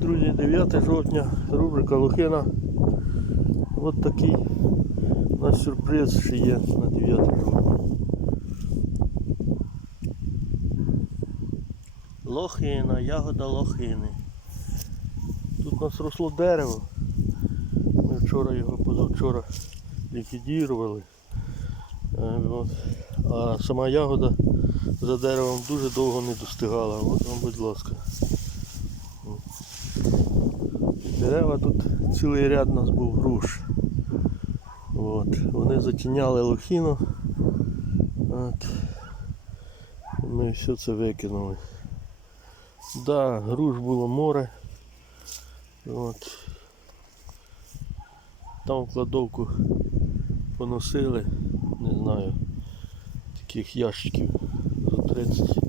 друзі, 9 жовтня, рубрика Лохина. От такий у нас сюрприз ще є на 9 жовтня. Лохина, ягода лохини. Тут у нас росло дерево. Ми вчора його позавчора ліквідірували. Е. А сама ягода за деревом дуже довго не достигала. От вам, будь ласка. Дерева тут цілий ряд у нас був груш. От. Вони затіняли лохіну. От. Ми все це викинули. Да, груш було море. От. Там в кладовку поносили, не знаю, таких ящиків за 30.